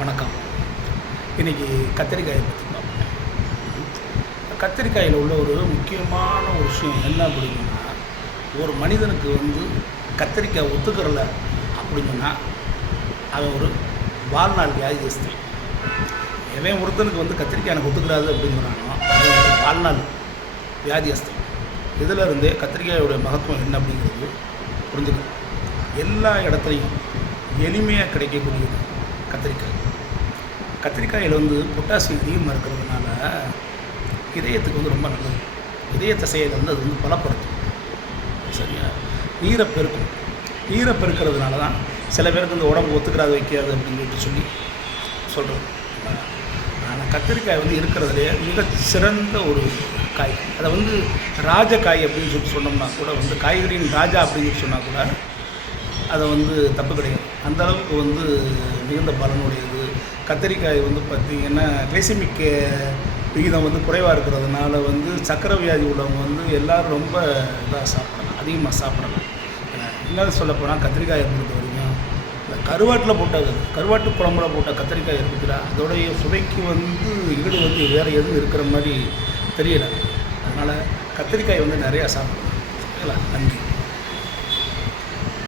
வணக்கம். இன்றைக்கி கத்திரிக்காயை பற்றி பார்ப்போம். கத்திரிக்காயில் உள்ள ஒரு முக்கியமான ஒரு விஷயம் என்ன அப்படின்னா, ஒரு மனிதனுக்கு கத்திரிக்காய் ஒத்துக்கிறல அப்படின்னா அவன் ஒரு வாழ்நாள் வியாதிஸ்தன். எவன் ஒருத்தனுக்கு கத்திரிக்காய் எனக்கு ஒத்துக்கிறாது அப்படிங்கிறானோ அது ஒரு வாழ்நாள் வியாதிஸ்தன். இதில் இருந்தே கத்திரிக்காயோடைய மகத்துவம் என்ன அப்படிங்கிறது புரிஞ்சுக்கணும். எல்லா இடத்துலையும் எளிமையாக கிடைக்கக்கூடியது கத்திரிக்காய். கத்திரிக்காயில் பொட்டாசியம் அதிகமாக இருக்கிறதுனால இதயத்துக்கு ரொம்ப நல்லது. இதய தசையில் அது பலப்படுத்தும். சரியா? நீரை பெருக்கும். நீரை பெருக்கிறதுனால தான் சில பேருக்கு உடம்பு ஒத்துக்கிறாது வைக்காது அப்படின்னு சொல்லி சொல்கிறது. ஆனால் கத்திரிக்காய் இருக்கிறதுலே மிகச்சிறந்த ஒரு காய். அதை ராஜக்காய் அப்படின்னு சொன்னோம்னா கூட காய்கறியின் ராஜா அப்படின்னு சொன்னால் கூட அதை தப்பு கிடையாது. அந்தளவுக்கு மிகுந்த பலனுடையது. கத்திரிக்காய் பார்த்திங்கன்னா கிளைசிமிக் விகிதம் குறைவாக இருக்கிறதுனால சர்க்கரை வியாதி உள்ளவங்க எல்லோரும் ரொம்ப இதாக சாப்பிடலாம், அதிகமாக சாப்பிடலாம். இன்னும் சொல்லப்போனால் கத்திரிக்காயை பொறுத்த வரைக்கும் இந்த கருவாட்டு குழம்புல போட்ட கத்திரிக்காய் இருக்குதுல, அதோடைய சுவைக்கு ஈடு வேறு எதுவும் இருக்கிற மாதிரி தெரியலை. அதனால் கத்திரிக்காய் நிறையா சாப்பிடலாம். நன்றி.